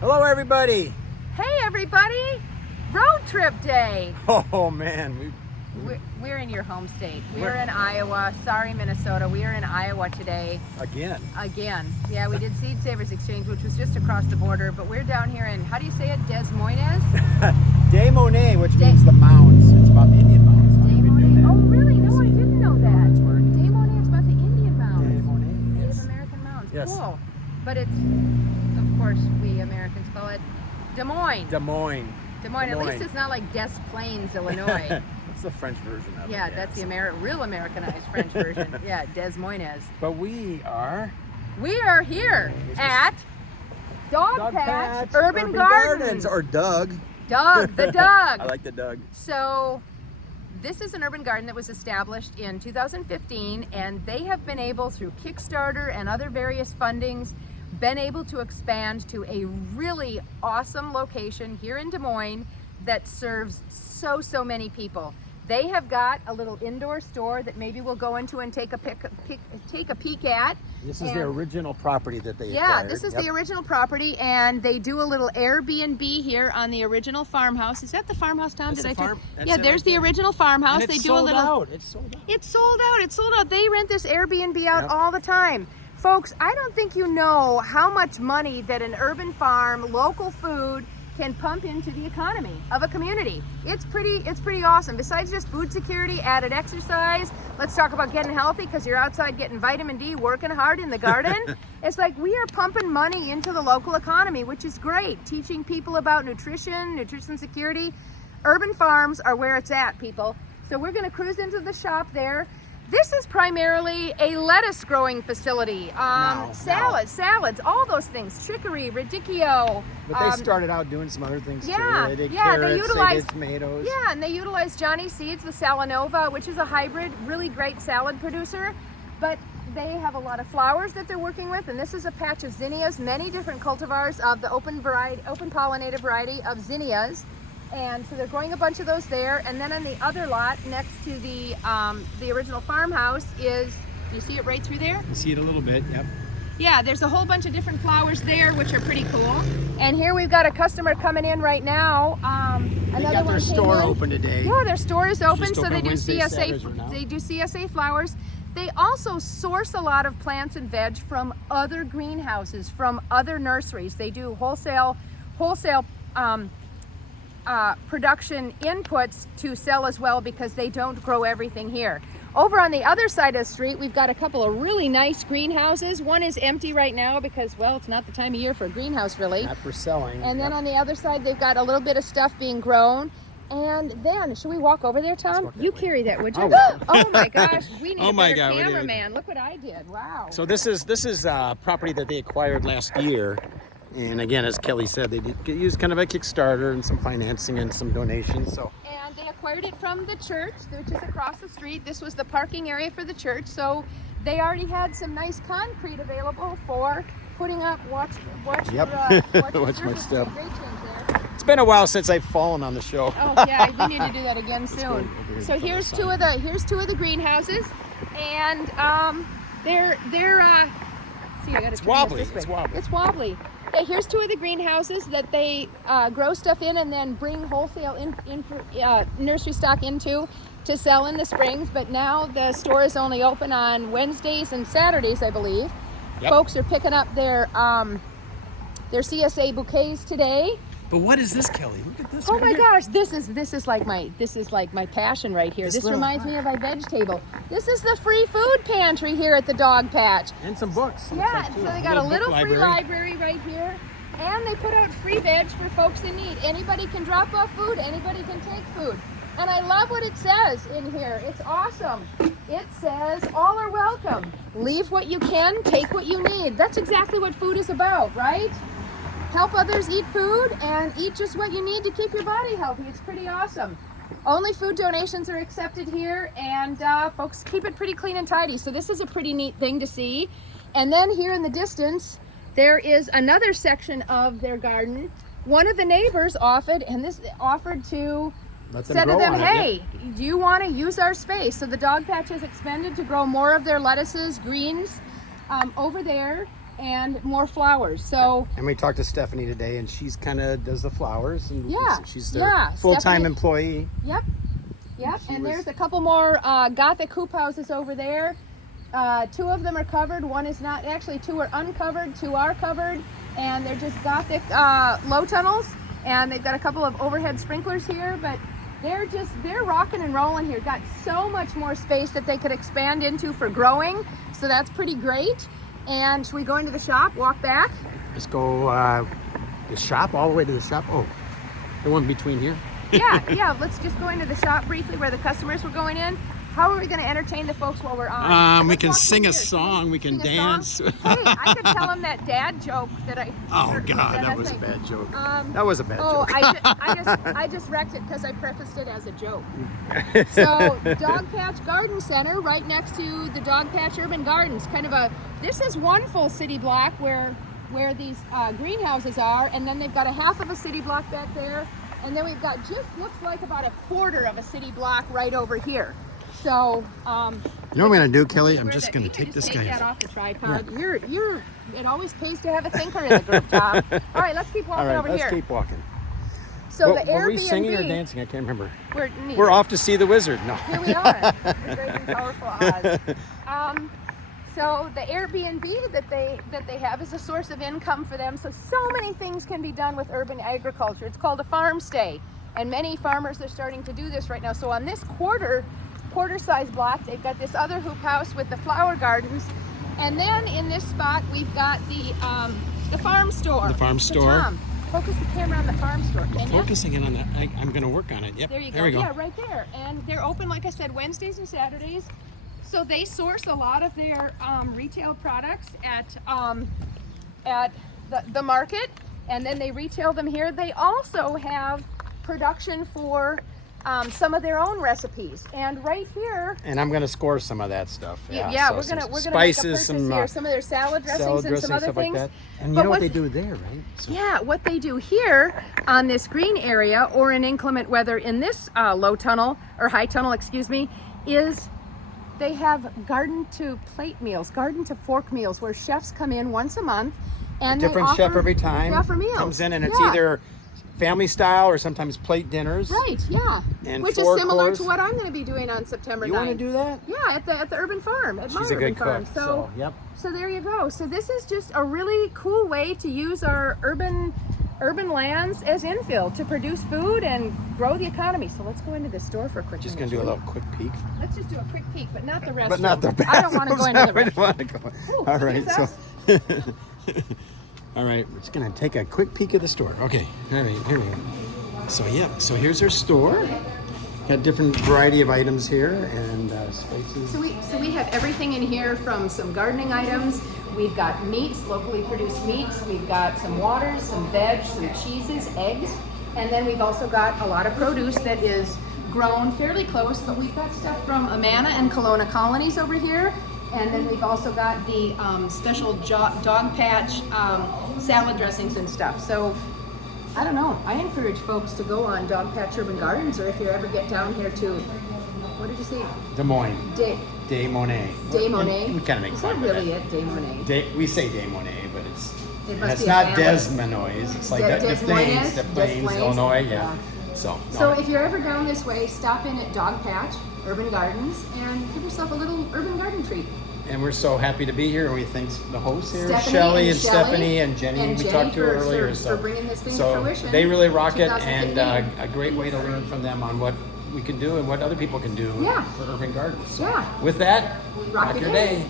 Hello, everybody. Hey, everybody! Road trip day. Oh man, We're in your home state. We're in Iowa. Sorry, Minnesota. We are in Iowa today. again. Yeah, we did Seed Savers Exchange, which was just across the border, but we're down here in, how do you say it? Des Moines? Des Moines, which means the mounds. It's about the Indian mounds. I don't know if you knew Moines? that. Oh, really? No, I didn't know that. Des Moines is about the Indian mounds. Des Moines, Native yes. American mounds. Yes. Cool. But it's, of course, we Americans call it Des Moines. Des Moines. Des Moines. Des At Moines. least it's not like Des Plaines, Illinois. It's the French version of it. Yeah, that's the real Americanized French version. Yeah, Des Moines. But we are here at Dogpatch Urban Gardens. Or Doug. Doug, the Doug. I like the Doug. So this is an urban garden that was established in 2015, and they have been able, through Kickstarter and other various fundings, been able to expand to a really awesome location here in Des Moines that serves so many people. They have got a little indoor store that maybe we'll go into and take a peek at. This is the original property that they Yeah, acquired. this is the original property, and they do a little Airbnb here on the original farmhouse. Is that the farmhouse, Tom? That's Did the I farm- that's Yeah, it there's right the there. original farmhouse. And They it's do a sold little. out. It's sold out. It's sold out. It's sold out. They rent this Airbnb out Yep. all the time. Folks, I don't think you know how much money that an urban farm, local food, can pump into the economy of a community. It's pretty awesome. Besides just food security, added exercise. Let's talk about getting healthy, because you're outside getting vitamin D, working hard in the garden. It's like we are pumping money into the local economy, which is great. Teaching people about nutrition security. Urban farms are where it's at, people. So we're gonna cruise into the shop there. This is primarily a lettuce growing facility. Salads, all those things. Chicory, radicchio. But they started out doing some other things too. Yeah, They did yeah, carrots, they they utilized- did tomatoes. Yeah, and they utilize Johnny Seeds, the Salanova, which is a hybrid, really great salad producer. But they have a lot of flowers that they're working with, and this is a patch of zinnias, many different cultivars of the open pollinated variety of zinnias. And so they're growing a bunch of those there. And then on the other lot next to the original farmhouse is, you see it right through there? You see it a little bit, yep. Yeah, there's a whole bunch of different flowers there, which are pretty cool. And here we've got a customer coming in right now. They got their store open today. Yeah, their store is open, Just so open they do Wednesday, CSA. Saturdays right now. They do CSA flowers. They also source a lot of plants and veg from other greenhouses, from other nurseries. They do wholesale production inputs to sell as well, because they don't grow everything here. Over on the other side of the street, we've got a couple of really nice greenhouses. One is empty right now because, well, it's not the time of year for a greenhouse, really. Not for selling. And then on the other side, they've got a little bit of stuff being grown. And then, should we walk over there, Tom? walk that You way. carry that, would you? I will. Oh my gosh, we need Oh a my better God, we do. cameraman. Look what I did. Wow. So this is property that they acquired last year, and again, as Kelly said, they did use kind of a Kickstarter and some financing and some donations. So And they acquired it from the church, which is across the street. This was the parking area for the church, so they already had some nice concrete available for putting up. Watch Yep. your, Watch my surface. step. Great change there. it's been a while since I've fallen on the show. Oh yeah, we need to do that again go soon. over here So and put here's this two of the greenhouses, and they're see, I gotta It's turn wobbly, this way. it's wobbly. It's wobbly. Yeah, here's two of the greenhouses that they grow stuff in and then bring wholesale nursery stock into to sell in the springs. But now the store is only open on Wednesdays and Saturdays, I believe. Yep. Folks are picking up their CSA bouquets today. But what is this, Kelly? Look at this. Oh right my here. gosh, this is like my passion right here. This This little- reminds me of my veg table. This is the free food pantry here at the Dogpatch. And some books. looks Yeah, like, too. so they got a book little free library right here, and they put out free veg for folks in need. Anybody can drop off food, anybody can take food. And I love what it says in here. It's awesome. It says, all are welcome. Leave what you can, take what you need. That's exactly what food is about, right? Help others eat food and eat just what you need to keep your body healthy. It's pretty awesome. Only food donations are accepted here, and folks keep it pretty clean and tidy. So this is a pretty neat thing to see. And then here in the distance, there is another section of their garden. One of the neighbors offered to said to them, hey, do you want to use our space? So the Dogpatch has expanded to grow more of their lettuces, greens over there. and more flowers. So And we talked to Stephanie today, and she's kind of does the flowers, and Yeah, she's their yeah, full-time Stephanie- employee. yep, yep. She And was- there's a couple more Gothic hoop houses over there. 2 of them are covered. 1 is not. Actually, 2 are uncovered. 2 are covered, and they're just Gothic low tunnels. And they've got a couple of overhead sprinklers here, but they're rocking and rolling here. Got so much more space that they could expand into for growing. So that's pretty great. And should we go into the shop, walk back? Let's go the shop, all the way to the shop. Oh, the one between here. Yeah, let's just go into the shop briefly where the customers were going in. How are we going to entertain the folks while we're on? We Let's can walk sing through a here. song, we can Sing a dance. song? Hey, I could tell them that dad joke that I... Oh God, that that was a thing. bad joke. Um, That was a bad Oh, joke. I just wrecked it because I prefaced it as a joke. So, Dogpatch Garden Center, right next to the Dogpatch Urban Gardens. This is one full city block where these greenhouses are, and then they've got a half of a city block back there, and then we've got just looks like about a quarter of a city block right over here. So, You know what I'm gonna do, Kelly? I'm just gonna you can take this take guy. that off the tripod. It always pays to have a thinker in the group, Tom. All right, let's keep walking All right, over let's here. keep walking. So What, the were we Airbnb. singing or dancing? I can't remember. Neither. We're off to see the wizard. No. Here we are. The great and powerful Oz. So the Airbnb that they have is a source of income for them. So many things can be done with urban agriculture. It's called a farm stay, and many farmers are starting to do this right now. So on this quarter-size block, they've got this other hoop house with the flower gardens, and then in this spot we've got the farm store. The farm So, store. Tom, focus the camera on the farm store, can you? Focusing in on that. I'm gonna work on it. Yep. There you go. There we go. Yeah, right there. And they're open, like I said, Wednesdays and Saturdays. So they source a lot of their retail products at the market, and then they retail them here. They also have production for some of their own recipes. And right here, And I'm gonna score some of that stuff. yeah, so we're some gonna spices, make a purchase here. Some of their salad dressings salad and some dressing, other stuff things. like that. And you But know what what's- they do there, right? So, Yeah, what they do here on this green area or in inclement weather in this low tunnel or high tunnel, excuse me, is they have garden to plate meals, garden to fork meals where chefs come in once a month and different they chef offer, every time they offer meals. comes in, and it's Yeah. either family style or sometimes plate dinners. Right, yeah. And Which is 4 similar course. to what I'm going to be doing on September 9th. You want to do that? Yeah, at the urban farm, at my She's a urban good farm. cook. So, yep. So there you go. So this is just a really cool way to use our urban lands as infill to produce food and grow the economy. So let's go into the store for a quick Just minute, gonna do a shall little quick peek. we? Let's just do a quick peek, but not the restroom. But not the I don't want to go into the We restroom. don't want to go. Ooh, All right, here's so. us. All right, we're just gonna take a quick peek at the store. Okay, all right, here we go. So yeah, so here's our store. Got different variety of items here and spices. So we have everything in here from some gardening items. We've got meats, locally produced meats. We've got some waters, some veg, some cheeses, eggs, and then we've also got a lot of produce that is grown fairly close. But we've got stuff from Amana and Kelowna colonies over here, and then we've also got the special Dogpatch salad dressings and stuff. So I don't know. I encourage folks to go on Dogpatch Urban Gardens, or if you ever get down here to, what did you say? Des Moines. Des Moines. Des Moines. We kind of make Is that fun of really it. it, Des Moines? We say Des Moines, but It must it's be a not family. Des Moines. It's like Des Des Moines? Plaines, Des Plaines, Plaines, Illinois. Yeah. yeah. So. So if you're ever down this way, stop in at Dogpatch Urban Gardens and give yourself a little urban garden treat. And we're so happy to be here. And we thank the hosts here, Stephanie Shelley and and Stephanie and Jenny. We talked to for- earlier. for So bringing this thing to so fruition. they really rock it, and 2015. a great way to learn from them on what we can do and what other people can do Yeah. for urban gardens. So Yeah. with that, Rock rock your your day. day.